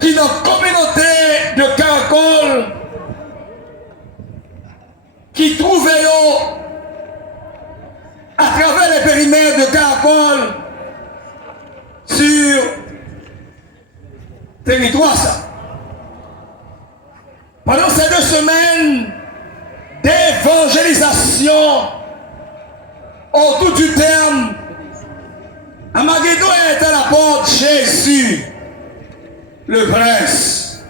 qui dans la communauté de Caracol, qui trouvaient à travers les périmètres de Caracol sur territoire ça. Pendant ces 2 semaines d'évangélisation autour du terme, Amagédon est à la porte Jésus, le prince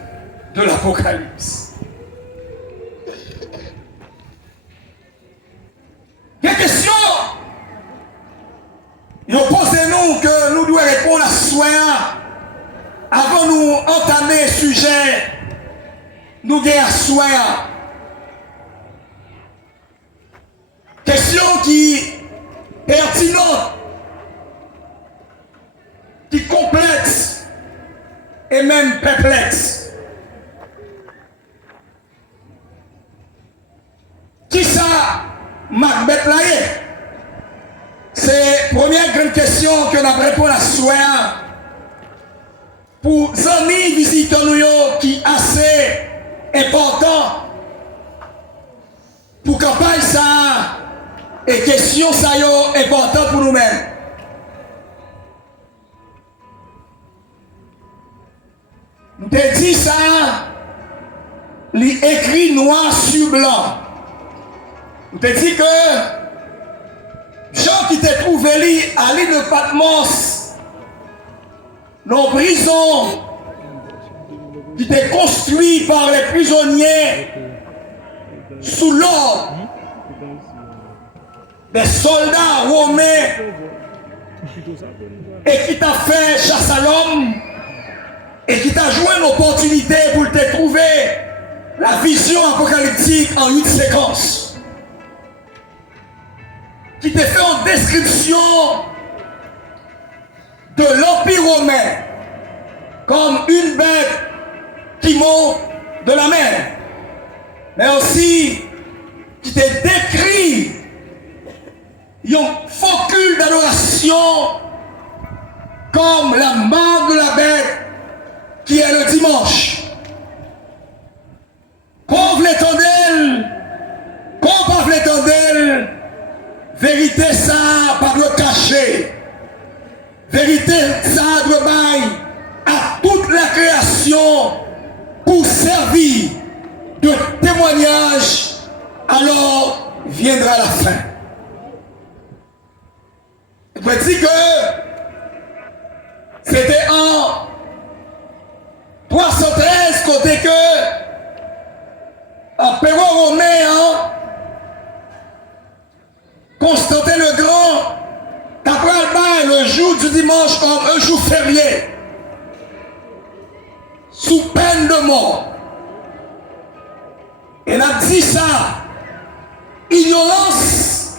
de l'Apocalypse. Quelle question? Nous posez-nous que nous devons répondre à soi avant de nous entamer le sujet. Nous devons à soi. Question qui est pertinente, qui complexe et même perplexe. Qui ça, Macbeth Laye? C'est la première grande question que nous répondons à soi pour les amis visiteurs qui est assez important pour campagne ça et question ça est important pour nous-mêmes. Nous te dit ça, l'écrit noir sur blanc. Nous te dit que Jean qui t'a trouvé à l'île de Patmos, dans la prison, qui était construit par les prisonniers sous l'ordre des soldats romains et qui t'a fait chasse à l'homme et qui t'a joué une opportunité pour te trouver la vision apocalyptique en 8 séquences. Qui te fait en description de l'Empire romain comme une bête qui monte de la mer, mais aussi qui te décrit un focus d'adoration comme la marque de la bête qui est le dimanche. Pauvre l'étendel, pauvre l'étendel, vérité ça par le cachet, vérité ça doit bailler à toute la création pour servir de témoignage, alors viendra la fin. Je peux dire que c'était en 313 côté que empereur romain, Constantin le Grand, d'après le jour du dimanche comme un jour férié, sous peine de mort. Et on a dit ça, ignorance,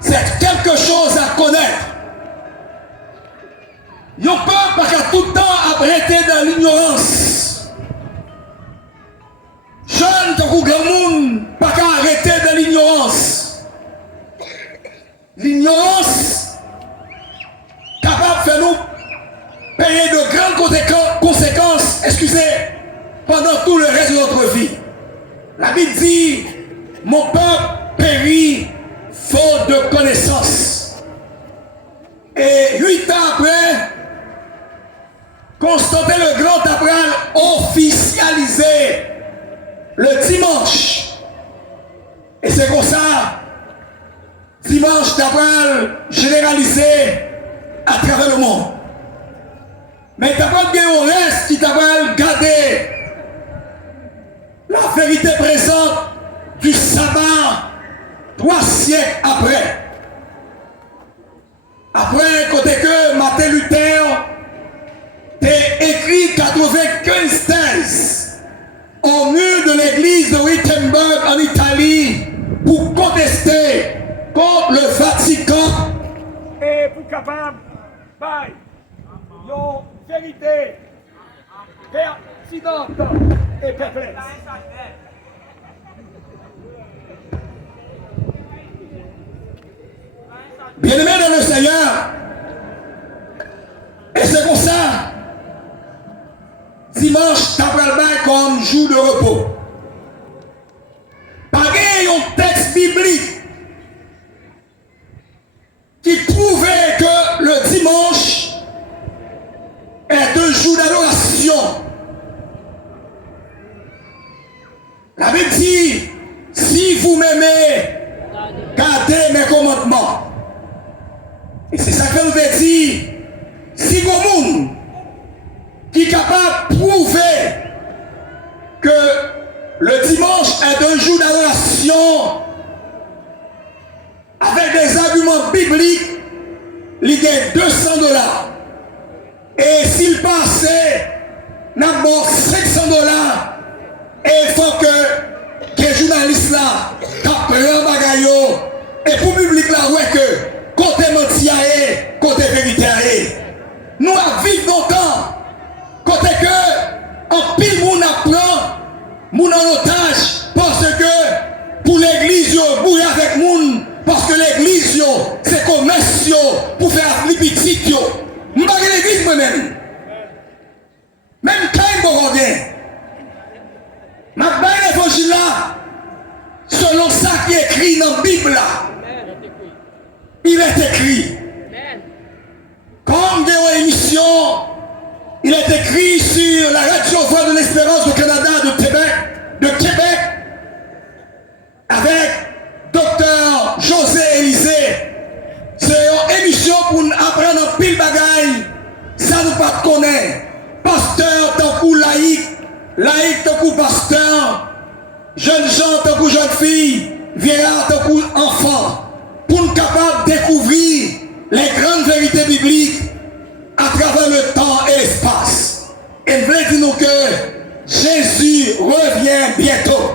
c'est quelque chose à connaître. Yon peur pas qu'à tout le temps arrêter dans l'ignorance. Jeune de grand monde, pas qu'à arrêter dans l'ignorance. L'ignorance capable de faire nous payer de grandes conséquences, excusez, pendant tout le reste de notre vie. La Bible dit, mon peuple périt faute de connaissance. Et 8 ans après, Constantin le Grand a officialisé le dimanche. Et c'est comme ça, dimanche d'après généralisé à travers le monde. Mais d'après bien au reste qui d'après garder la vérité présente du sabbat 3 siècles après. Après, côté que Martin Luther a écrit 95 thèses au mur de l'église de Wittenberg en Italie pour contester contre le Vatican et pour capable de vérité pertinente et perplexe. Bien-aimés dans le Seigneur, et c'est pour ça, dimanche, tu as comme jour de repos. Pas un texte biblique qui prouvait que le dimanche est un jour d'adoration. La Bible dit, si vous m'aimez, gardez mes commandements. Et c'est ça que nous avons dit, si vous monde qui est capable de prouver que le dimanche est un jour d'adoration avec des arguments bibliques, il gagne $200. Et s'il passait, n'a bon $500, et il faut que les journalistes là tapent un bagaille et pour le public là, ouais que côté menti, côté vérité, nous avons vécu longtemps, côté que en pile moun apprend, moun en otage, parce que pour l'église, yo bouille avec moun, parce que l'église, c'est commerce pour faire les petits. Je ne suis pas l'église moi-même. Même quand il me revient, je vais l'évangile là, selon ça qui est écrit dans la Bible là. Il est écrit. Comme dans une émission, il est écrit sur la radio Voix de l'Espérance du Canada de Québec, avec Dr. José Élisée. C'est une émission pour nous apprendre un pile bagaille. Ça nous pas connaître. Pasteur tant que laïc tant que pasteur, jeunes gens tant que jeunes filles, vieillards tant que enfants, pour nous capables de découvrir les grandes vérités bibliques à travers le temps et l'espace. Et nous voulons dire nous que Jésus revient bientôt.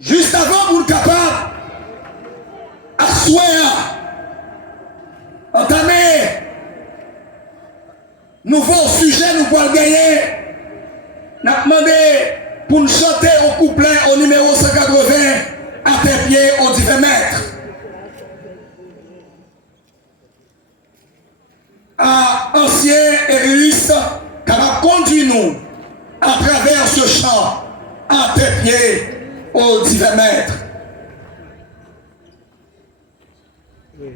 Juste avant, vous êtes capable d'asseoir, entamer nouveau sujet, nous pouvons gagner. Nous avons demandé pour nous chanter au couplet au numéro 180 à tes pieds au 10 mètres. À ancien Érus, qui va conduire nous à travers ce chant à tes pieds au 10 mètres. Oui.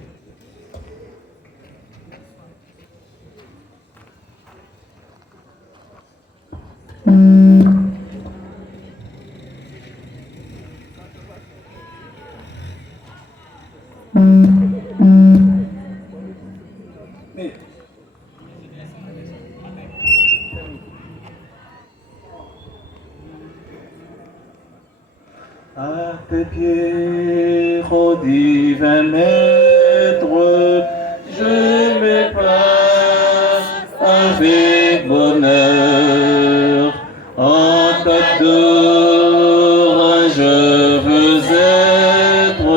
À tes pieds, ô divin maître, je me place avec bonheur. En ta tour, je veux être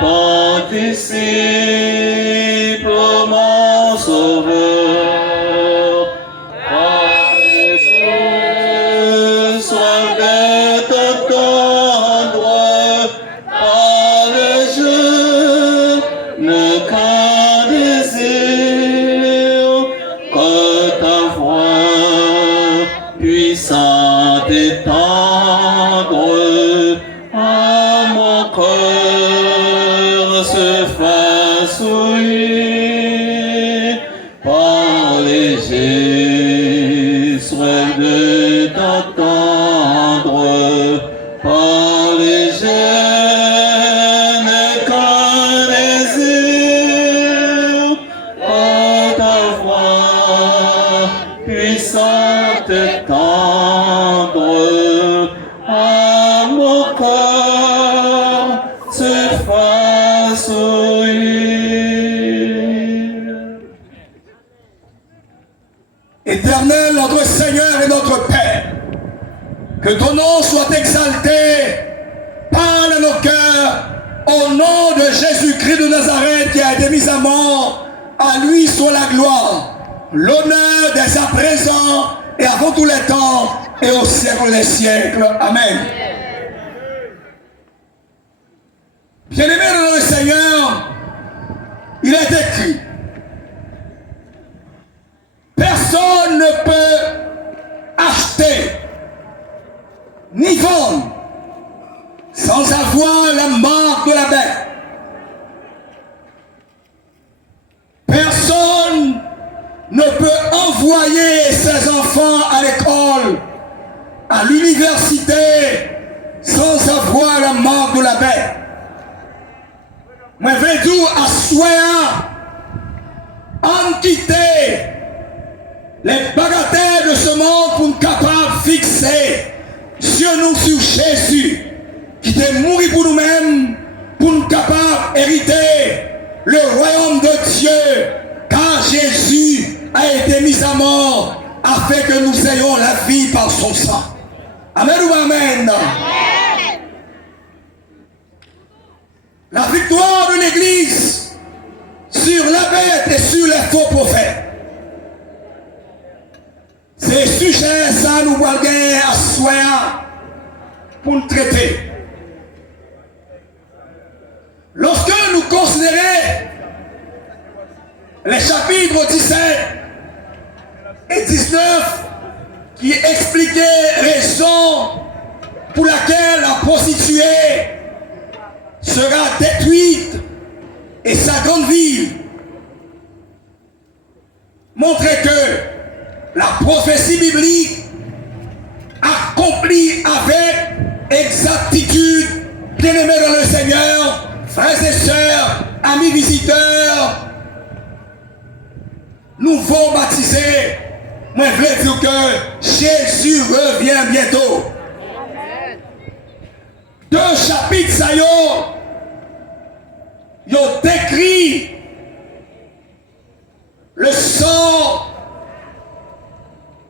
ton disciple, mon sauveur. Éternel, notre Seigneur et notre Père, que ton nom soit exalté, parle à nos cœurs, au nom de Jésus-Christ de Nazareth qui a été mis à mort, à lui soit la gloire, l'honneur dès à présent et avant tous les temps et au siècle des siècles. Amen. Bien-aimé dans le Seigneur, il est écrit, ne peut envoyer ses enfants à l'école, à l'université, sans avoir la marque de la paix. Moi, je veux dire à soi, en quitter les bagatelles de ce monde pour nous capables de fixer sur nous, sur Jésus, qui est mort pour nous-mêmes, pour nous capables d'hériter le royaume de Dieu, car Jésus a été mis à mort afin que nous ayons la vie par son sang. Amen ou amen. La victoire de l'Église sur la bête et sur les faux prophètes. C'est sujet ça nous allons gagner à soi pour nous traiter. Lorsque nous considérons les chapitres 17 et 19 qui expliquaient raison pour laquelle la prostituée sera détruite et sa grande ville, montrait que la prophétie biblique accomplie avec exactitude, bien-aimés dans le Seigneur, frères et sœurs, amis visiteurs, nouveaux baptisés, moi je veux dire que Jésus revient bientôt. Deux chapitres, ça y est, ils ont décrit le sort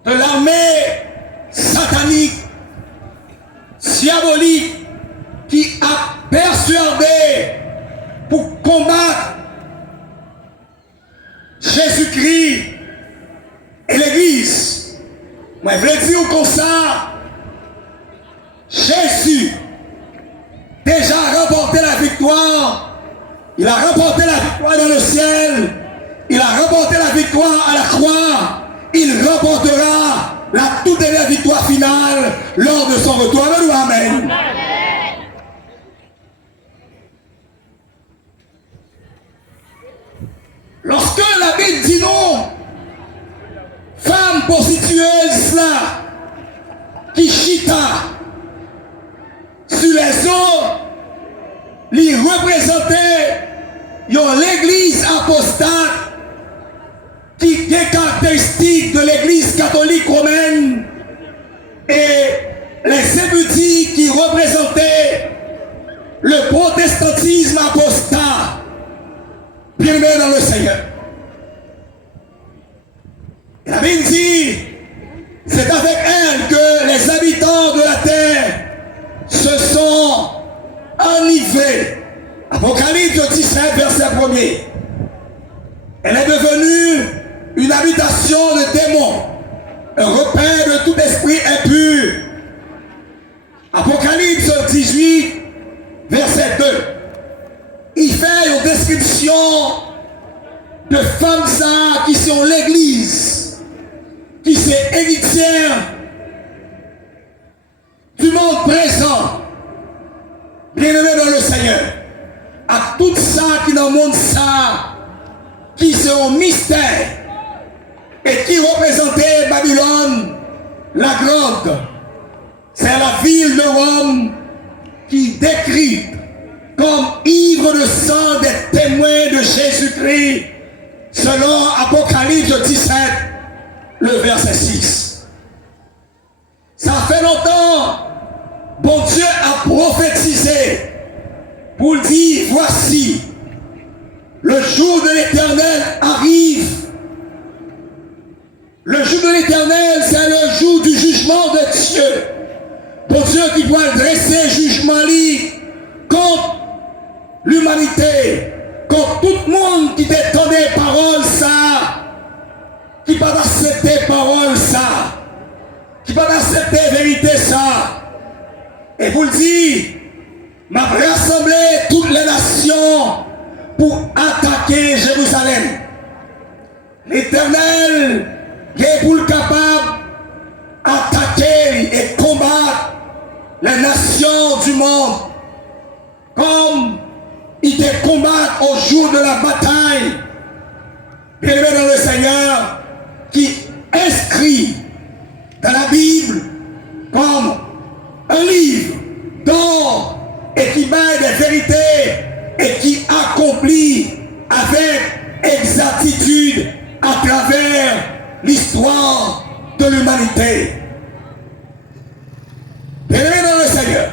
de l'armée satanique, diabolique, qui a persuadé pour combattre Jésus-Christ et l'Église. Moi, je veux dire comme ça, Jésus déjà remporté la victoire. Il a remporté la victoire dans le ciel. Il a remporté la victoire à la croix. Il remportera la toute dernière victoire finale lors de son retour. Amen. Lorsque la Bible dit non, femme prostitueuse là, qui chita sur les eaux, lui représentait l'église apostate qui est caractéristique de l'église catholique romaine et les érudits qui représentaient le protestantisme apostat, bien aimé dans le Seigneur. Et la Bible dit, c'est avec elle que les habitants de la terre se sont enivrés. Apocalypse 17, verset 1er. Elle est devenue une habitation de démons, un repère de tout esprit impur. Apocalypse 18, verset 2. Il fait une description de femmes qui sont l'église, qui c'est héritière du monde présent, bien-aimé dans le Seigneur. À tout ça qui dans le monde ça, qui sont mystère et qui représentait Babylone la grande. C'est la ville de Rome qui décrit comme ivre de sang des témoins de Jésus-Christ selon Apocalypse 17, le verset 6. Ça fait longtemps, bon Dieu a prophétisé pour dire, voici, le jour de l'Éternel arrive. Le jour de l'Éternel, c'est le jour du jugement de Dieu. Bon Dieu qui doit dresser jugement contre l'humanité, contre tout le monde qui t'étendait parole ça, qui pas accepter parole ça, qui pas accepter vérité ça. Et vous le dites, m'a rassemblé toutes les nations pour attaquer Jérusalem. L'Éternel est pour le capable d'attaquer et combattre les nations du monde comme il te combat au jour de la bataille. Bien-aimé dans le Seigneur, inscrit dans la Bible comme un livre d'or et qui met des vérités et qui accomplit avec exactitude à travers l'histoire de l'humanité. Bien-aimés dans le Seigneur,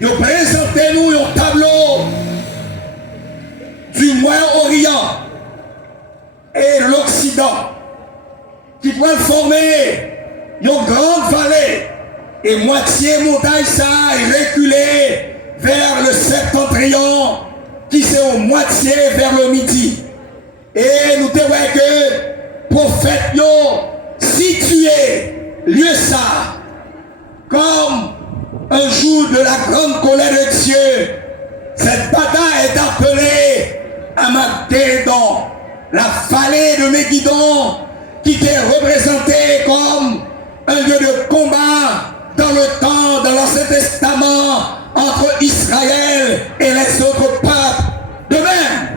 nous présentez-nous un tableau du Moyen-Orient et l'Occident qui pourrait former une grande vallée et moitié montagne ça et reculer vers le septentrion qui c'est au moitié vers le midi. Et nous te voyons que prophète yo situé lieu ça comme un jour de la grande colère de Dieu. Cette bataille est appelée Armageddon, la vallée de Megiddo, qui était représentée comme un lieu de combat dans le temps de l'Ancien Testament entre Israël et les autres peuples. De même,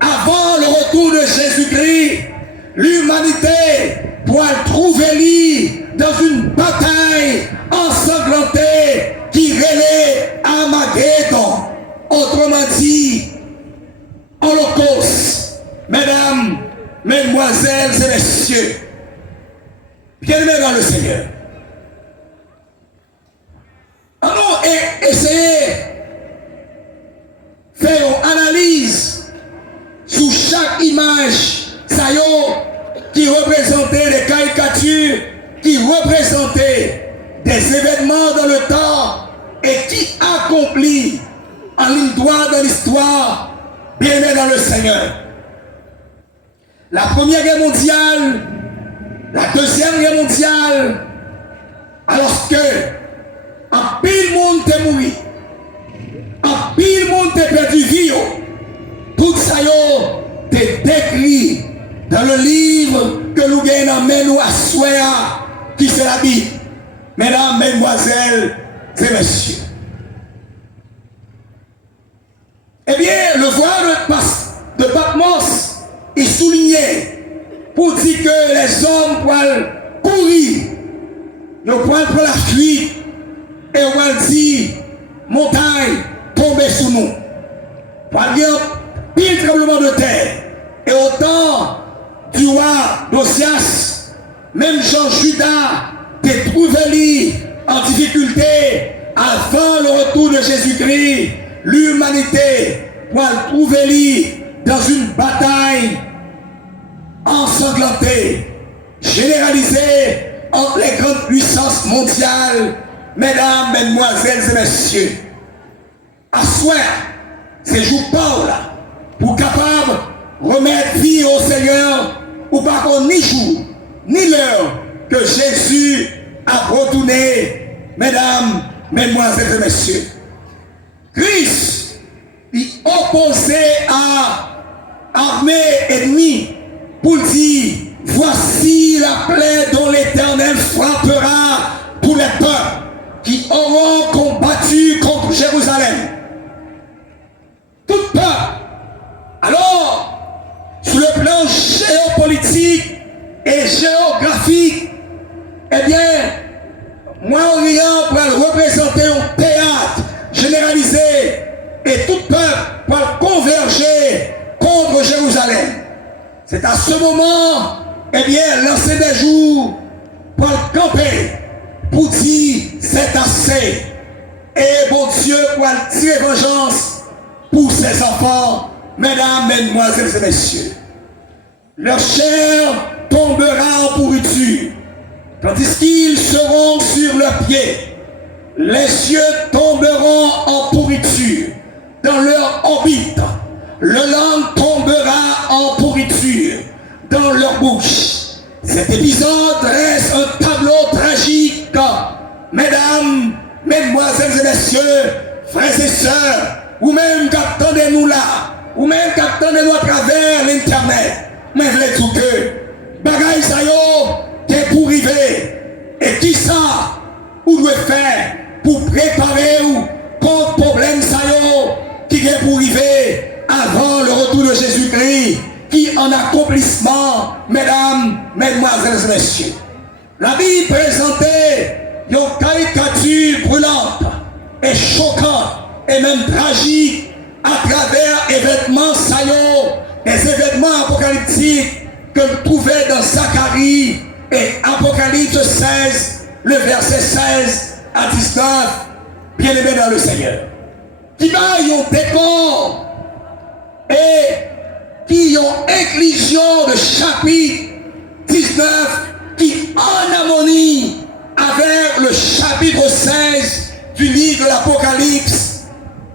avant le retour de Jésus-Christ, l'humanité doit trouver lit dans une bataille ensanglantée qui relaie Armageddon. Autrement dit, Holocauste. Mesdames, mesdemoiselles et messieurs, bien-aimés dans le Seigneur, allons essayer de faire une analyse sous chaque image qui représentait des caricatures, qui représentait des événements dans le temps et qui accomplit en ligne droite dans l'histoire, bien-aimés dans le Seigneur. La Première Guerre mondiale, la Deuxième Guerre mondiale, alors que un pile monde t'est mouru, un pile monde t'est perdu vie, tout ça t'est décrit dans le livre que nous gagnons dans nous à Soya, qui c'est la Bible. Mesdames, mesdemoiselles et messieurs. Eh bien, le voir de Patmos est souligné pour dire que les hommes pourraient courir, ils pourraient prendre la fuite et on va dire montagne tomber sous nous. Par exemple, pile tremblement de terre. Et au temps du roi d'Osias, même Jean-Judas t'est trouvé en difficulté avant le retour de Jésus-Christ. L'humanité pourra trouver dans une bataille ensanglantée, généralisée entre les grandes puissances mondiales. Mesdames, mesdemoiselles et messieurs, à soir, c'est jour Paul pour capable remettre vie au Seigneur ou pas qu'on ni jour ni l'heure que Jésus a retourné. Mesdames, mesdemoiselles et messieurs, Christ est opposé à armée ennemie pour dire voici la plaie dont l'Éternel frappera pour les peuples qui auront combattu contre Jérusalem. Tout peuple. Alors, sur le plan géopolitique et géographique, eh bien, Moyen-Orient va représenter un théâtre généralisé et tout peuple va converger contre Jérusalem. C'est à ce moment, eh bien, lancer des jours pour camper, pour dire c'est assez. Et bon Dieu pour tirer vengeance pour ses enfants, mesdames, mesdemoiselles et messieurs. Leur chair tombera en pourriture, tandis qu'ils seront sur leurs pieds. Les cieux tomberont en pourriture dans leur orbite. Le langue tombera en pourriture dans leur bouche. Cet épisode reste un tableau tragique. Mesdames, mesdemoiselles et messieurs, frères et sœurs, ou même qu'attendez-nous là, ou même qu'attendez-nous à travers l'internet. Mais je voulais dire que bagaille ça y est pour arriver. Et qui ça ou doit faire pour préparer ou contre problème ça y est qui est pour arriver avant le retour de Jésus-Christ, qui en en accomplissement, mesdames, mesdemoiselles et messieurs. La Bible présentait une caricature brûlante et choquante et même tragique à travers événements saillants, des événements apocalyptiques que vous trouvez dans Zacharie et Apocalypse 16, le verset 16 à 19, bien-aimés dans le Seigneur. Qui va y ont décor et qui ont inclusion de chapitre 19 qui en harmonie avec le chapitre 16 du livre de l'Apocalypse.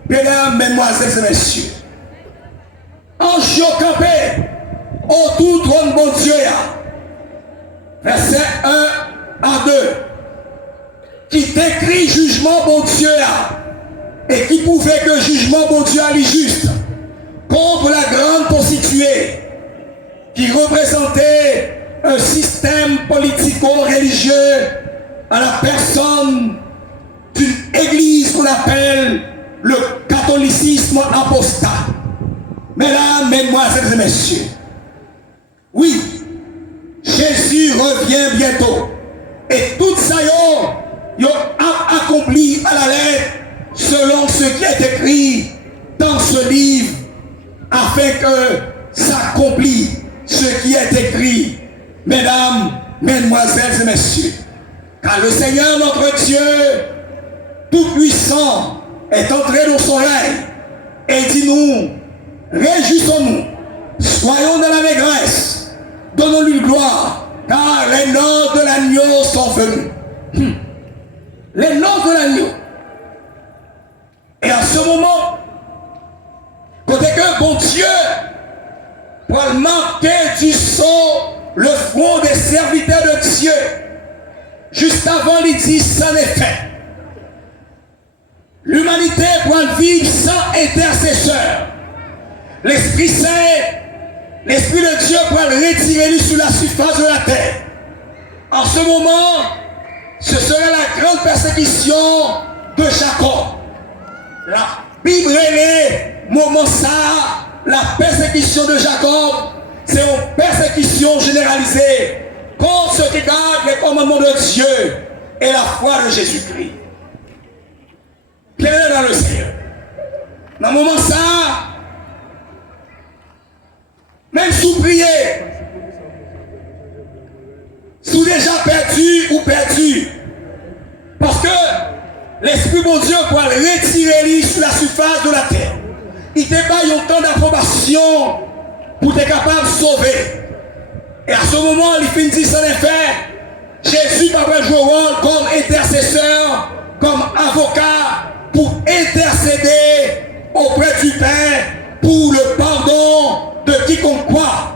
Mesdames, mesdemoiselles et messieurs, en campé autour du trône bon Dieu, verset 1 à 2, qui décrit jugement bon Dieu et qui pouvait que jugement bon Dieu allait juste contre la grande prostituée qui représentait un système politico-religieux à la personne d'une église qu'on appelle le catholicisme apostat. Mesdames, mesdemoiselles et messieurs, oui, Jésus revient bientôt. Et tout ça, il a accompli à la lettre selon ce qui est écrit dans ce livre, afin que s'accomplisse ce qui est écrit. Mesdames, mesdemoiselles et messieurs, car le Seigneur notre Dieu Tout-Puissant est entré dans son règne et dit-nous, réjouissons-nous, soyons dans l'allégresse, donnons-lui gloire, car les noces de l'agneau sont venus. Les noces de l'agneau. Et à ce moment, côté que bon Dieu pour marquer du sang le front des serviteurs de Dieu, juste avant il dit ça n'est fait. L'humanité pour vivre sans intercesseur. L'Esprit Saint, l'Esprit de Dieu pour retirer lui sur la surface de la terre. En ce moment, ce serait la grande persécution de Jacob. La Bible est moment ça, la persécution de Jacob, c'est une persécution généralisée contre ceux qui gardent les commandements de Dieu et la foi de Jésus-Christ. Bien dans le Seigneur. Dans le moment ça, même sous prier, sous déjà perdu ou perdu, parce que l'Esprit bon Dieu pour retirer lui sur la surface de la terre. Il te pas un temps d'approbation pour être capable de sauver. Et à ce moment, il finit de s'en faire. Jésus va jouer rôle comme intercesseur, comme avocat, pour intercéder auprès du Père pour le pardon de quiconque croit.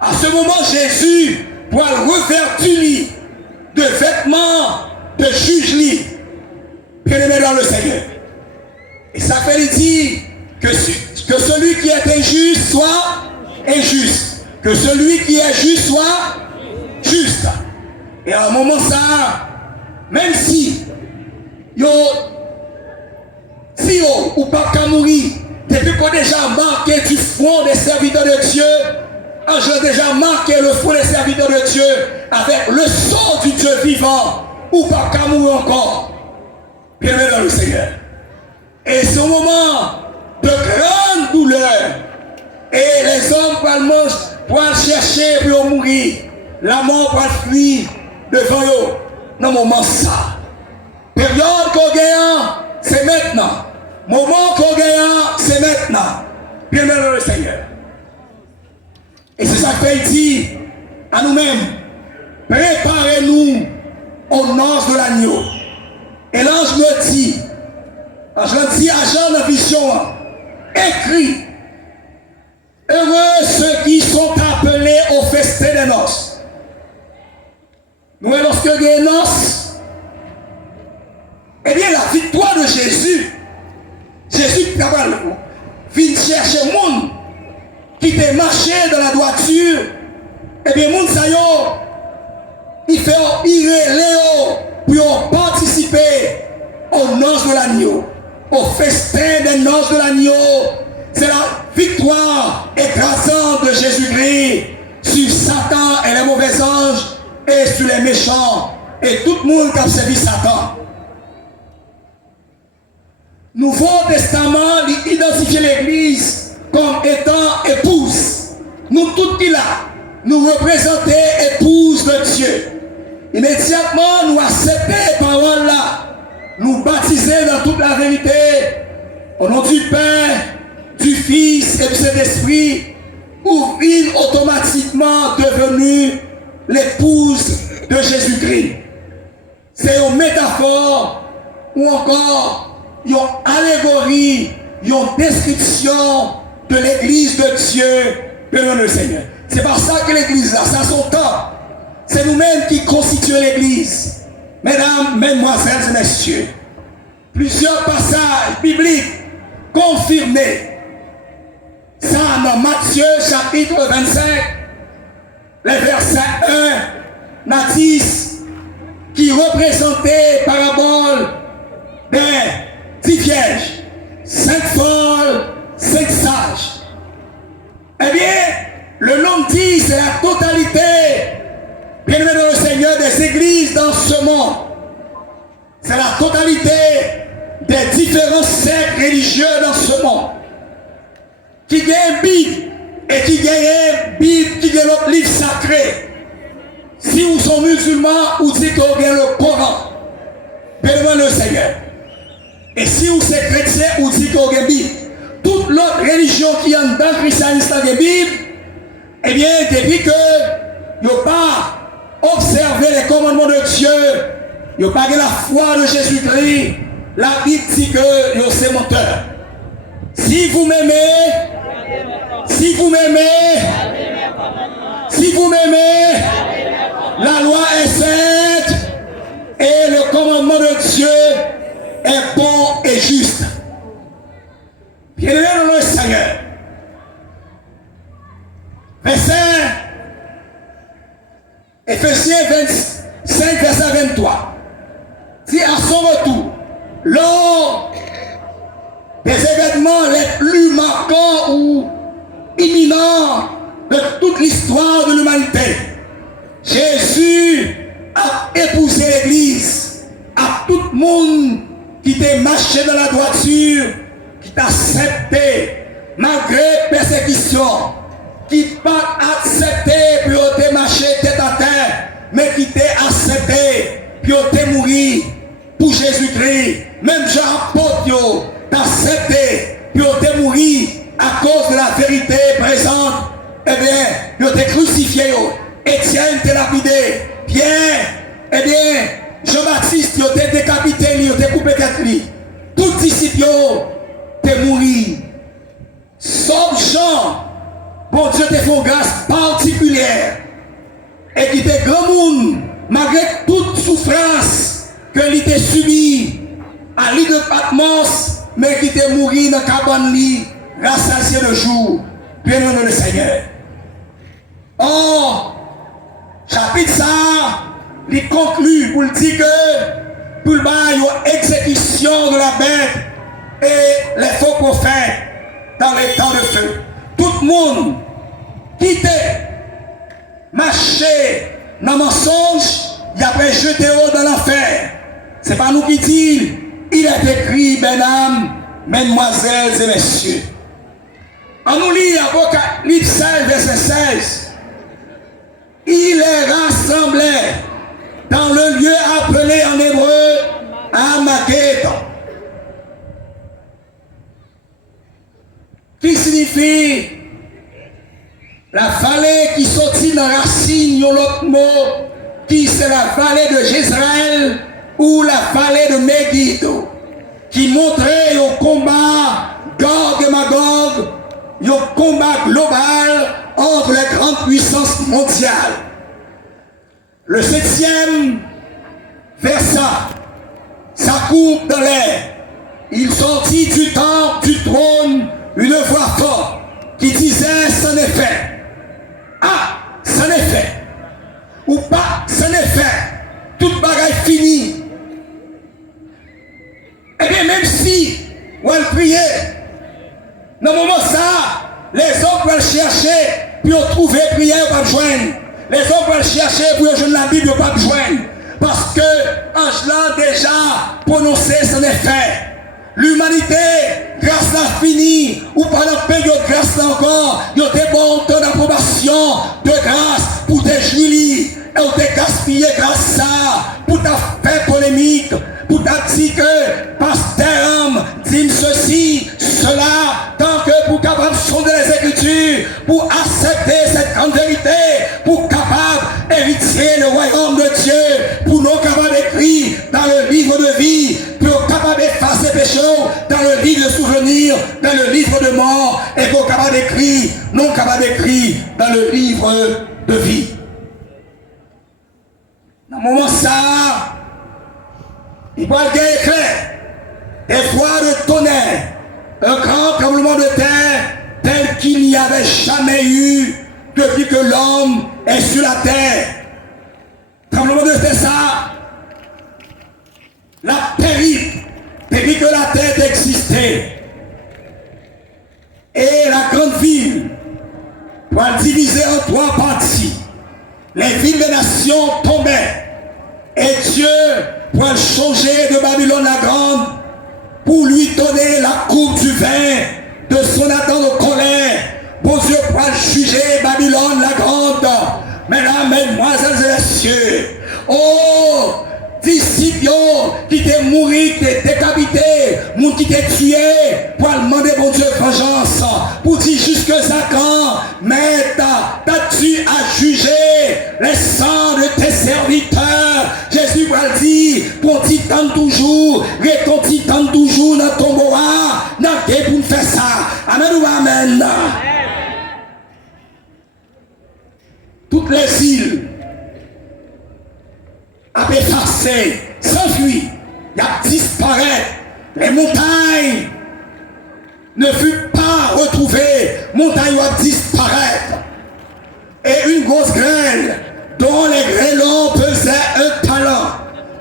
À ce moment, Jésus pour revêtir de vêtements de juge bien-aimé dans le Seigneur. Et ça fait dire que celui qui est injuste soit injuste, que celui qui est juste soit juste. Et à un moment ça, même si si ou pas qu'à mourir, depuis qu'on a déjà marqué du front des serviteurs de Dieu, j'ai déjà marqué le front des serviteurs de Dieu avec le sang du Dieu vivant, ou pas qu'à mourir encore. Bien-aimé dans le Seigneur. Et ce moment de grande douleur, et les hommes pour chercher pour mourir, la mort pour fuir devant eux, dans le moment ça. Période qu'on gagne, c'est maintenant. Moment qu'on gagne, c'est maintenant. Bien-aimé dans le Seigneur. Et c'est ça qu'il dit à nous-mêmes, préparez-nous aux noces de l'agneau. Et l'ange me dit, à Jean de vision, écrit, heureux ceux qui sont appelés au festin des noces. Nous, lorsque il y a des noces, eh bien la victoire de Jésus, Jésus vient chercher le monde qui était marché dans la droiture, eh bien le monde ça il fait pour participer aux noces de l'agneau, au festin des noces de l'agneau. C'est la victoire écrasante de Jésus-Christ sur Satan et les mauvais anges et sur les méchants et tout le monde qui a servi Satan. Nouveau Testament identifie l'Église comme étant épouse. Nous tous qui là, nous représentons épouse de Dieu. Immédiatement, nous acceptons les paroles là, nous baptiser dans toute la vérité, au nom du Père, du Fils et du Saint-Esprit, pour une automatiquement devenue l'épouse de Jésus-Christ. C'est une métaphore ou encore une allégorie, une description de l'Église de Dieu, béni le Seigneur. C'est par ça que l'Église là, ça son temps. C'est nous-mêmes qui constituons l'Église. Mesdames, mesdemoiselles et messieurs, plusieurs passages bibliques confirmés. Ça dans Matthieu chapitre 25, les versets 1 à 10, qui représentait parabole des 10 vierges, 5 folles, 5 sages. Eh bien, le nom dit c'est la totalité, bien aimé dans le Seigneur, des églises dans ce monde. C'est la totalité des différents sectes religieux dans ce monde. Qui gagne Bible et qui gagne Bible, qui gagne l'autre livre sacré. Si vous sont musulmans, vous dites qu'on gagne le Coran. Bien aimé le Seigneur. Et si vous êtes chrétien, vous dites qu'on gagne Bible. Toute l'autre religion qui est dans le christianisme dans la Bible, eh bien, depuis que vous n'avez pas observé les commandements de Dieu, vous n'avez pas la foi de Jésus-Christ, la Bible dit que vous êtes menteur. Si vous m'aimez, si vous m'aimez, si vous m'aimez, la loi est sainte et le commandement de Dieu est bon et juste. Bien-aimé dans le Seigneur. Verset Éphésiens 25, verset 23. Dit à son retour, lors des événements les plus marquants ou imminents de toute l'histoire de l'humanité, Jésus a épousé l'Église à tout le monde qui t'a marché dans la droiture, qui t'a accepté malgré persécution, qui pas accepté pour te marcher tête à terre, mais qui t'a accepté pour te mourir pour Jésus-Christ. Même Jean-Apôtre t'a accepté pour te mourir à cause de la vérité présente. Eh bien, il t'a crucifié. Étienne t'a lapidé. Pierre, eh bien, Jean-Baptiste, il t'a décapité, il t'a coupé tête. Tous les disciples t'ont mouru. Sauf Jean, bon Dieu t'a fait une grâce particulière. Et qui était grand monde, malgré toute souffrance que il t'a subi à l'île de Patmos, mais qui t'a mouru dans la cabane, rassasié le jour, bien dans le Seigneur. Or, chapitre ça, il conclut pour dire que pour le bail, exécution de la bête et les faux prophètes dans les temps de feu. Tout le monde qui était marché dans le mensonge, il a après jeté dans l'enfer. Ce n'est pas nous qui disons, il est écrit, mesdames, mesdemoiselles et messieurs. On nous lit Apocalypse 16, verset 16. Il est rassemblé dans le lieu appelé en hébreu Armageddon, qui signifie la vallée qui sortit dans la racine, l'autre mot, qui c'est la vallée de Jezreel ou la vallée de Megiddo, qui montrait au combat Gog et Magog, un combat global entre les grandes puissances mondiales. Le 7e verset, ça coupe dans l'air. Il sortit du temple, du trône, une voix forte qui disait, c'en est fait. Ah, c'en est fait. Ou pas, c'en est fait. Toute bagaille finie. Eh bien, même si, ou elle priait, dans le moment ça, hommes veulent chercher, puis on trouver prière, pas joindre. Les hommes veulent chercher, puis on joindre la Bible, pas joindre. Parce que Angela déjà prononcé son effet. L'humanité, grâce à fini, ou pendant période grâce là encore, il y a des bons temps d'approbation, de grâce pour te juiler, et on te gaspiller grâce à ça, pour ta faire polémique, pour ta dire que pasteur dit ceci, cela, tant que pour capable sonder les Écritures, pour accepter cette grande vérité, pour capable hériter le royaume de Dieu, pour nous capable d'écrire dans le livre de vie, pour capable d'effacer péché dans le livre de souvenirs, dans le livre de mort, et pour capable d'écrire, non capable d'écrire dans le livre de vie. Dans le moment ça, il va y avoir des éclairs, des voix de tonnerre, un grand tremblement de terre tel qu'il n'y avait jamais eu depuis que l'homme est sur la terre. Tremblement de terre, ça, la terrible, depuis que la terre existait. Et la grande ville, pour la diviser en trois parties, les villes des nations tombaient. Et Dieu, pour changer de Babylone la grande, pour lui donner la coupe du vin de son attente de colère, pour Dieu pour juger Babylone la grande. Mesdames, mesdemoiselles et messieurs, oh, disciples qui étaient morts, qui étaient décapités, moun qui étaient tués, pour demander bon Dieu vengeance, pour dire jusque à quand, maître, t'as-tu à juger les sangs de tes serviteurs? Jésus va dire, pour t'y tendre toujours, et ton t'y tendre toujours dans ton bois, dans le pour faire ça. Amen ou amen. Toutes les îles a effacé, s'enfuit, il a disparu. Les montagnes ne furent pas retrouvées, montagnes ont disparaître. Et une grosse grêle, dont les grêlons pesaient un talent,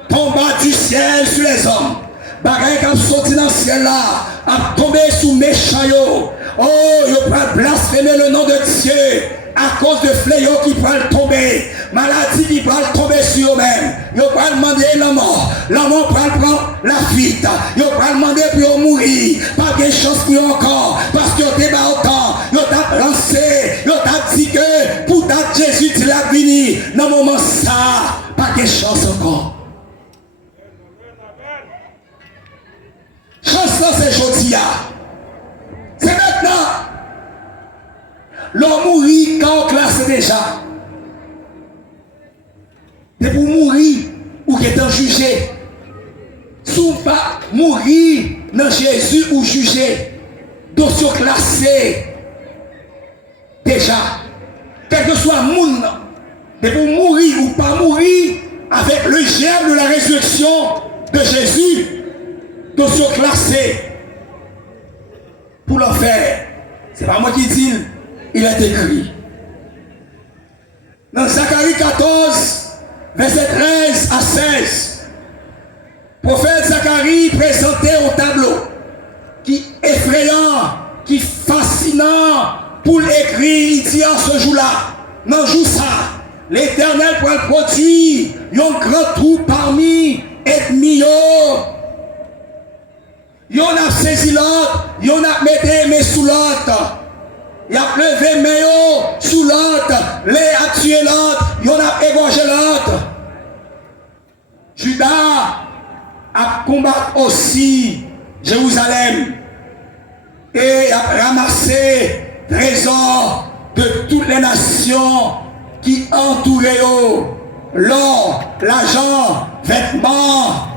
tomba du ciel sur les hommes. Bagaille qui a sorti dans le ciel là, a tombé sous méchants. Oh, ils peuvent blasphémer le nom de Dieu à cause de fléaux qui peuvent tomber, maladie qui peuvent tomber sur eux-mêmes. Ils peuvent demander la mort peut prendre la fuite. Ils peuvent demander pour mourir. Pas de chance pour eux encore, parce qu'ils ont débat autant. Ils ont lancé, ils ont dit que pour date Jésus il a fini. Dans le moment ça, pas de chance encore. Chance là c'est aujourd'hui. C'est maintenant. L'homme mourit quand on classe déjà. Et pour mourir, ou qui est jugé. Si on pas mourir dans Jésus ou jugé, donc se classer déjà. Quel que soit le monde, et pour mourir ou pas mourir, avec le germe de la résurrection de Jésus, donc se classer pour l'enfer. C'est pas moi qui dis. Il est écrit dans Zacharie 14, verset 13 à 16. Prophète Zacharie présentait un tableau qui effrayant, qui fascinant pour l'écrire. Il dit en ce jour-là, dans jour ça, l'Éternel pourra produire un grand trou parmi ennemis. Il a saisi l'autre, il a mis mes sous l'autre. Il a levé mes sous l'autre, les a tué l'autre, il a égorgé l'autre. Judas a combattu aussi Jérusalem et a ramassé trésors de toutes les nations qui entouraient l'or, l'argent, vêtements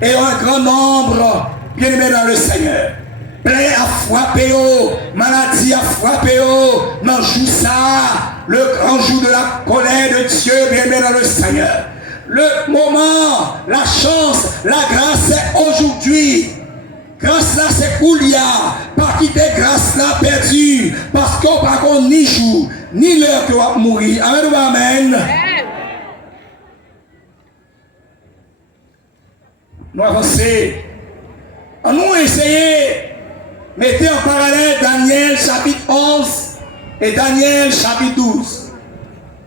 et un grand nombre bien aimés dans le Seigneur. Plaie a frappé, maladie a frappé, dans jour ça, le grand jour de la colère de Dieu, bien aimé dans le Seigneur. Le moment, la chance, la grâce c'est aujourd'hui. Grâce là c'est Koulia, pas quitter grâce là perdue, parce qu'on ne connaît ni jour, ni l'heure que va mourir. Amen ou amen. Nous avançons. Nous essayons. Mettez en parallèle Daniel chapitre 11, et Daniel chapitre 12.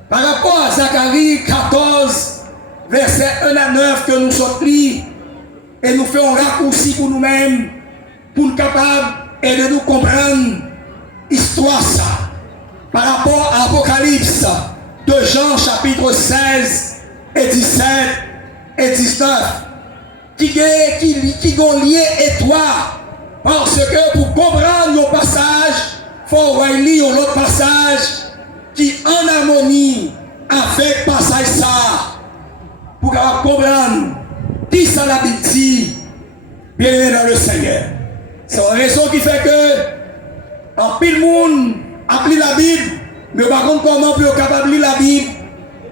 Par rapport à Zacharie 14, versets 1 à 9 que nous sommes pris, et nous faisons un raccourci pour nous-mêmes, pour nous capables et de nous comprendre l'histoire ça. Par rapport à l'Apocalypse de Jean chapitre 16 et 17 et 19, qui ont lié étroit, parce que pour comprendre nos passages, il faut lire l'autre passage qui en harmonie avec le passage ça, pour comprendre qui ça la dit, bien aimé dans le Seigneur. C'est une raison qui fait que en pile monde applique la Bible, mais par contre comment on peut capable de lire la Bible,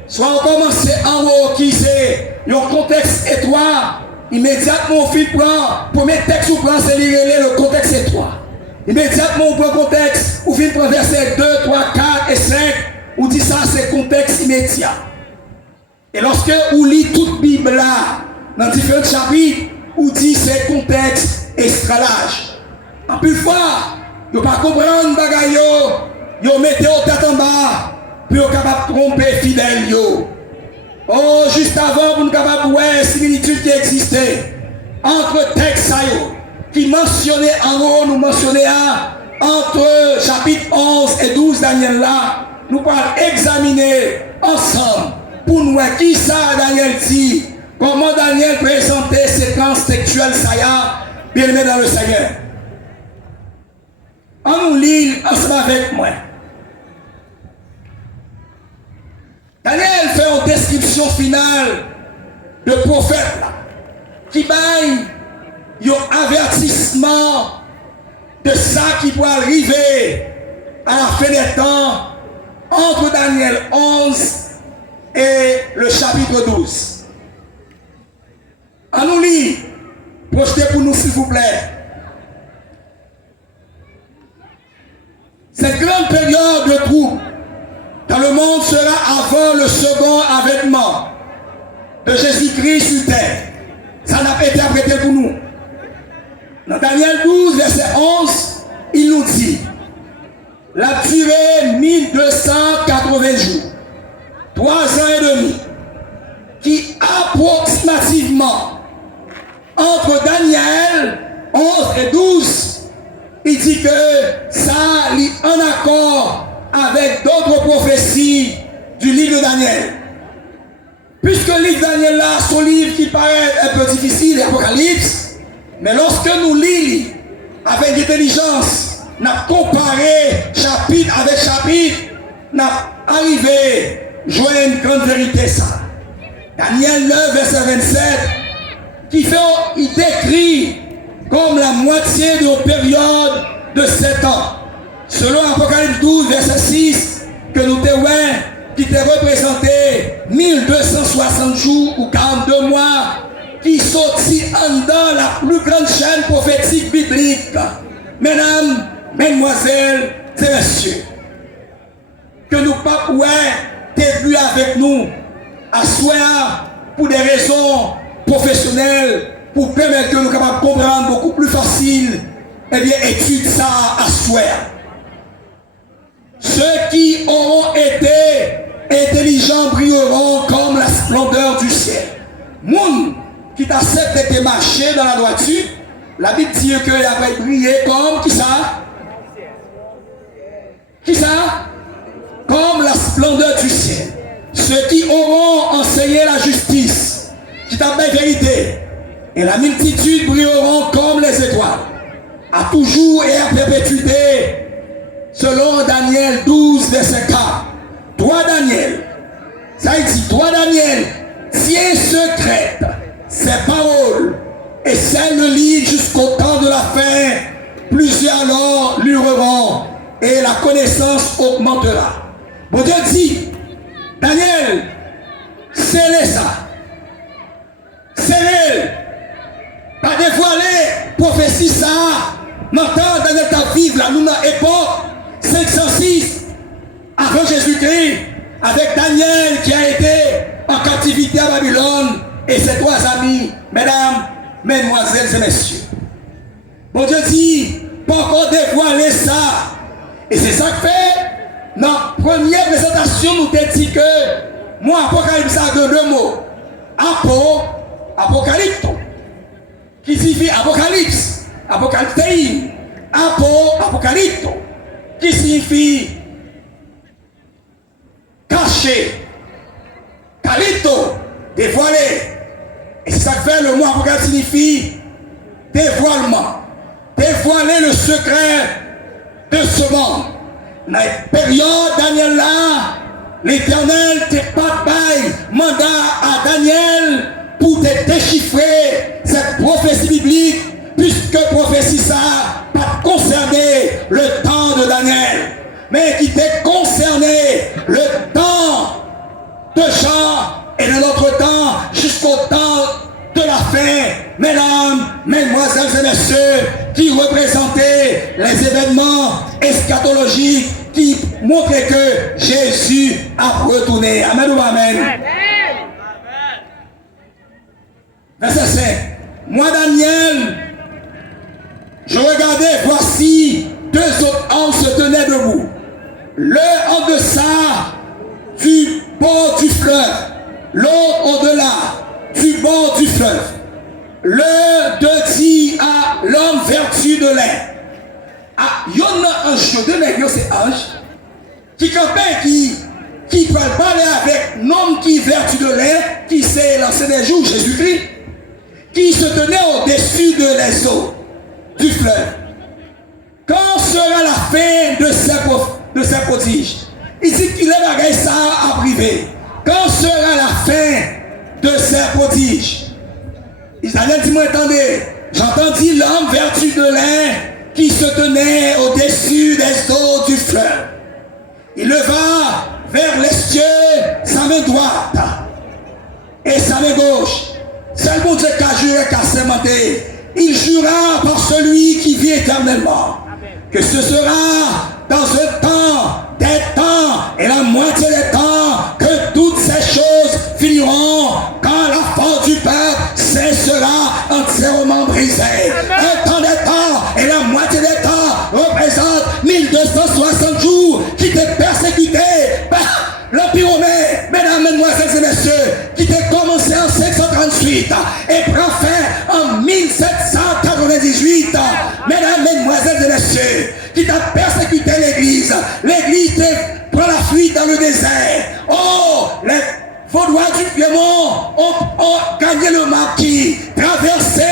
soit on commence en haut qui c'est un contexte étroit, immédiatement on fait prend premier texte ou prend c'est lire le contexte étroit. Immédiatement on prend contexte, ou fin prend verset 2, 3, 4 et 5, ou dit ça c'est contexte immédiat. Et lorsque vous lisez toute Bible là, dans différents chapitres, vous dit c'est contexte extra large. En plus fois, vous ne pouvez pas comprendre bagaille, vous mettez au tête en bas, puis vous capable de tromper fidèle. Oh, juste avant, vous ne capable de voir la similitude qui existait entre textes qui mentionnaient en haut, nous mentionnaient entre chapitre 11 et 12 Daniel là, nous allons examiner ensemble pour nous voir qui ça Daniel dit, comment Daniel présentait séquence textuelle ça y a, bien aimé dans le Seigneur. On nous lit ensemble avec moi. Daniel fait une description finale de prophète là, qui baille un avertissement de ça qui pourra arriver à la fin des temps entre Daniel 11 et le chapitre 12. On nous lit, projetez pour nous s'il vous plaît. Cette grande période de trouble dans le monde sera avant le second avènement de Jésus-Christ sur terre. Ça n'a pas été interprété pour nous. Dans Daniel 12, verset 11, il nous dit la durée 1280 jours, 3 ans et demi, qui approximativement entre Daniel 11 et 12, il dit que ça est en accord avec d'autres prophéties du livre de Daniel. Puisque le livre de Daniel là, son livre qui paraît un peu difficile, l'Apocalypse, mais lorsque nous lisons avec intelligence, nous avons comparé chapitre avec chapitre, nous avons arrivé à jouer une grande vérité ça. Daniel 9, verset 27, qui fait, il décrit comme la moitié de période de 7 ans. Selon Apocalypse 12, verset 6, que nous avons qui était représenté 1260 jours ou 42 mois, qui sortit en dans la plus grande chaîne prophétique biblique. Mesdames, mesdemoiselles et messieurs, que nous pas pouvons début avec nous à soir pour des raisons professionnelles, pour permettre que nous capables de comprendre beaucoup plus facile, eh bien, étude ça à soir. Ceux qui auront été intelligents brilleront comme la splendeur du ciel. Moun qui t'accepte de marcher dans la droiture, la Bible dit qu'il avait brillé comme qui ça? Qui ça? Comme la splendeur du ciel. Ceux qui auront enseigné la justice, qui t'appellent la vérité, et la multitude brilleront comme les étoiles, à toujours et à perpétuité. Selon Daniel 12, verset 4. Toi, Daniel, ça dit, toi, Daniel, tiens secrète ces paroles et celle le lit jusqu'au temps de la fin. Plusieurs alors lureront et la connaissance augmentera. Bon Dieu dit, Daniel, scellez ça. Scellez. Pas dévoiler, prophétie ça. Maintenant, Daniel ta vivre là, nous dans l'époque 506 avant Jésus-Christ, avec Daniel qui a été en captivité à Babylone et ses 3 amis, mesdames, mesdemoiselles et messieurs. Bon Dieu dit, pas encore dévoiler ça. Et c'est ça que fait, dans la première présentation, nous avons dit que moi, Apocalypse a deux mots. Apocalypto, qui signifie Apocalypse, Apocalyptein, Apocalypto, qui signifie caché, Calypto, dévoilé. Et c'est ça que fait le mot Apocalypse signifie dévoilement. Dévoiler le secret de ce monde. Dans la période Daniel là, l'Éternel t'a pas bail mandat à Daniel pour te déchiffrer cette prophétie biblique, puisque prophétie ça pas concerné le temps de Daniel, mais qui t'est concerné le temps de Jean et de notre temps jusqu'au temps de la fin, mesdames, mesdemoiselles et messieurs, qui représentaient les événements eschatologiques qui montraient que Jésus a retourné. Amen ou Amen. Verset 5. Moi, Daniel, je regardais, voici deux autres anges se tenaient debout. L'un en deçà du bord du fleuve, l'autre au-delà du bord du fleuve. L'un de dit à l'homme vertu de l'air. Ah, il y a un ange, deux nègres, c'est ange, qui campait, qui peut parler avec l'homme qui vertu de l'air, qui s'est lancé des jours, Jésus-Christ, qui se tenait au-dessus de les eaux du fleuve. Quand sera la fin de ces prodiges? Il dit qu'il est bagaille ça à privé. Quand sera la fin de ces prodiges? Israël dit, moi, attendez, j'entendis l'homme vertu de l'air qui se tenait au-dessus des eaux du fleuve. Il leva vers les cieux sa main droite et sa main gauche. C'est le bon Dieu qui a juré, qui a sémenté. Il jura par celui qui vit éternellement que ce sera dans un temps, des temps et la moitié des temps que toutes ces choses finiront quand la force du peuple cessera entièrement brisée. Un temps des temps et la moitié des temps représente 1260 jours qui étaient persécutés par l'Empire romain, mesdames, mesdemoiselles et messieurs, qui était commencé en 538 et prend fin en 1798, mesdames, mesdemoiselles et messieurs, qui t'a persécuté l'église. L'église prend la fuite dans le désert. Oh, les Vaudois du Piémont ont gagné le maquis, traversé.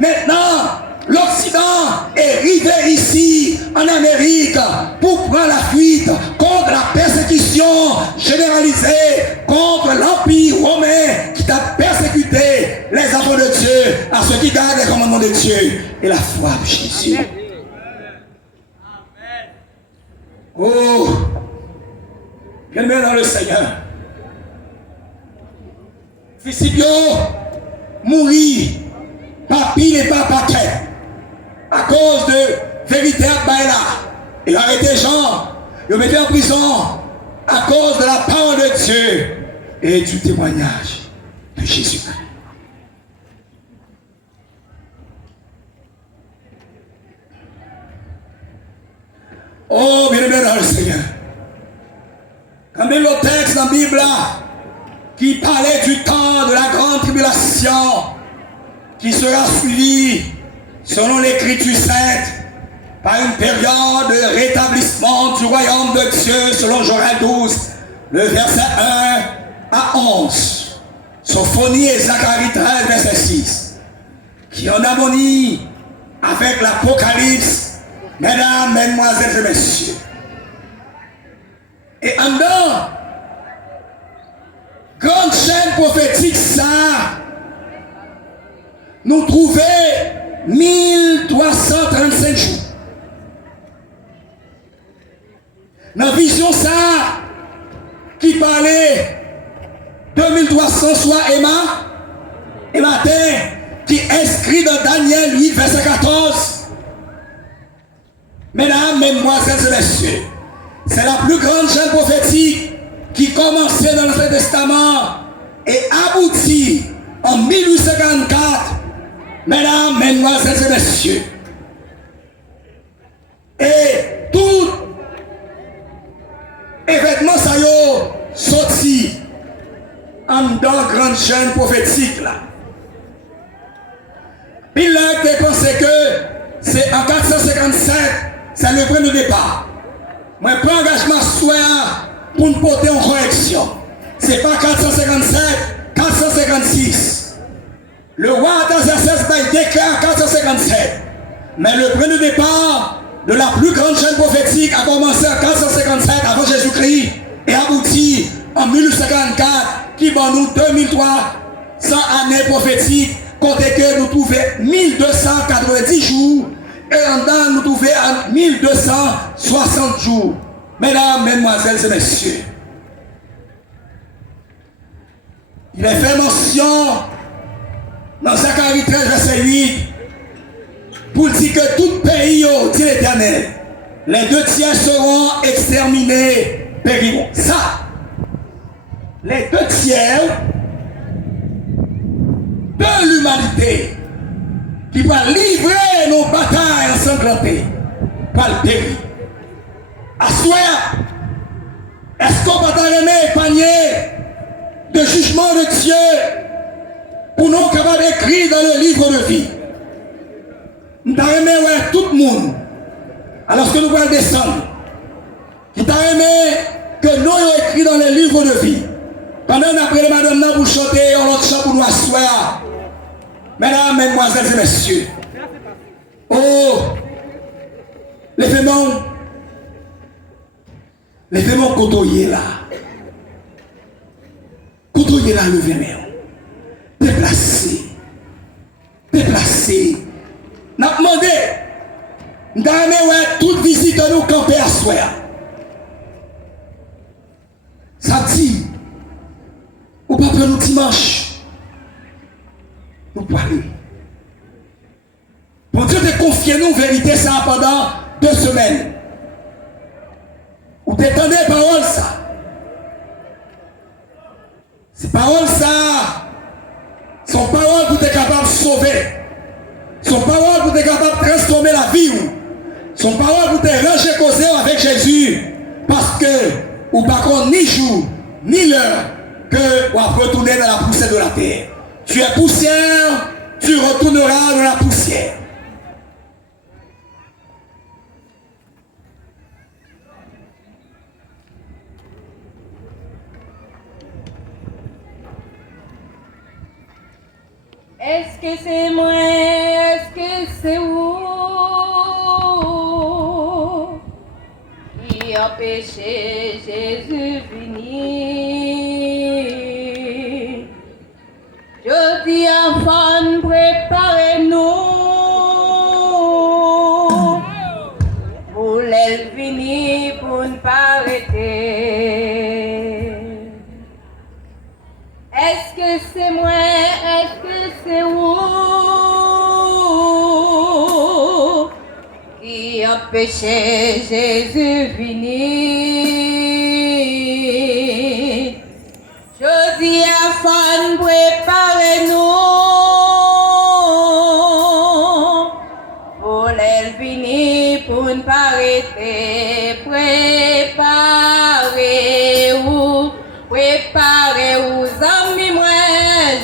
Maintenant, l'Occident est arrivé ici, en Amérique, pour prendre la fuite contre la persécution généralisée, contre l'Empire romain qui t'a persécuté les enfants de Dieu, à ceux qui gardent les commandements de Dieu et la foi de Jésus. Oh, bien-aimé dans le Seigneur. Fisibio mourit, papi et pas paquet, à cause de vérité à Baïla. Il a arrêté Jean, il mettait en prison à cause de la parole de Dieu et du témoignage de Jésus-Christ. Oh, bien-aimé dans le Seigneur. Quand même le texte dans la Bible là, qui parlait du temps de la grande tribulation qui sera suivie selon l'écriture sainte par une période de rétablissement du royaume de Dieu selon Joël 12, le verset 1 à 11. Sophonie et Zacharie 13, verset 6, qui en harmonie avec l'Apocalypse, mesdames, mesdemoiselles et messieurs. Et en dedans, grande chaîne prophétique, ça, nous trouvons 1335 jours. Dans la vision, ça, qui parlait 2300 soit Emma, et matin, qui est inscrit dans Daniel 8, verset 14. Mesdames, mesdemoiselles et messieurs, c'est la plus grande chaîne prophétique qui commençait dans l'Ancien Testament et aboutit en 1854, mesdames, mesdemoiselles et messieurs. Et toute événement ça yo sorti en dans grande chaîne prophétique là. Il a pensé que c'est en 457, c'est le point de départ. Moi, je prends engagement soir pour nous porter en correction. Ce n'est pas 457, 456. Le roi Artaxerxès déclare 457. Mais le point de départ de la plus grande chaîne prophétique a commencé en 457 avant Jésus-Christ et abouti en 1854 qui va nous 2300 années prophétiques. Comptez que nous trouvons 1290 jours et en dedans nous trouvons 1260 jours. Mesdames, mesdemoiselles et messieurs, il est fait mention dans Zacharie 13, verset 8 pour dire que tout pays, dit l'Éternel, les 2/3 seront exterminés, périront. Ça, les 2/3 de l'humanité qui va livrer nos batailles ensanglantées va le périr. À soi, est-ce qu'on va t'aimer épargner de jugement de Dieu pour nous capables d'écrire dans le livre de vie? Nous t'avons aimé tout le monde, alors que nous allons descendre. Qui t'a aimé que nous ayons écrit dans le livre de vie. Pendant après madame là pour chanter, on l'autre chant pour nous asseoir. Mesdames, mesdemoiselles et messieurs. Oh, l'événement côtoyer là. Côtoyer là le vénéon. Déplacé. N'a demandé. Nous avons aimé toute visite que nous camper à soir. Ça dit, ou pas prendre nous dimanche. Nous parler. Bon Dieu te confie nous vérité ça pendant 2 semaines. Ou t'étendez parole ça. Ces paroles ça sont paroles pour être capable de sauver. Sont paroles pour être capable de transformer la vie. Sont paroles pour te ranger causer avec Jésus. Parce que ou pas contre ni jour ni l'heure que on va retourner dans la poussière de la terre. Tu es poussière, tu retourneras dans la poussière. Est-ce que c'est moi? Est-ce que c'est vous qui empêchez Jésus venir? Je dis enfants, préparez-nous pour l'elle venir pour ne pas arrêter. Est-ce que c'est moi? Est-ce que c'est vous qui empêchez Jésus venir? Je dis enfants, préparez-nous pour l'elle venir pour ne pas arrêter. Préparez-vous, amis, moi,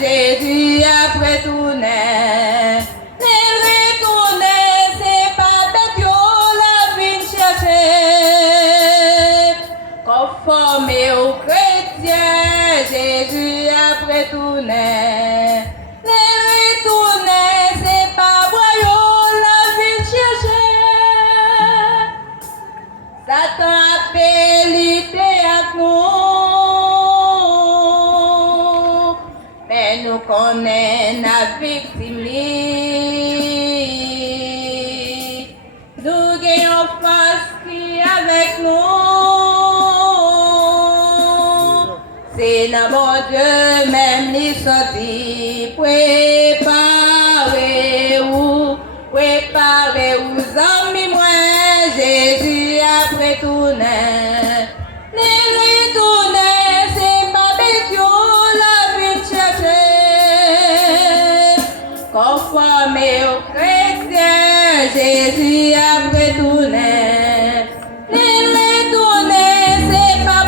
Jésus après tourner. Les retourner, c'est pas bête, la vie chercher. Conformé aux chrétiens, Jésus après tourner. Les retourner, c'est pas voyons, la vie chercher. Satan appelle avec nous. Nous connaissons la victime. Nous gagnons face qui avec nous. C'est le bon Dieu même les sortis. Préparez-vous, amis, moi, Jésus après tourner. Conformé aux chrétiens, Jésus après tourner. Les retourner, c'est pas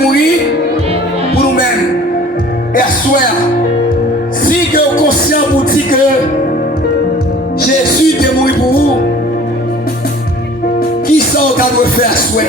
mourir pour nous-mêmes. Et à soi, si vous êtes conscient pour dire que Jésus est mort pour vous, qui ça vous doit faire à soi?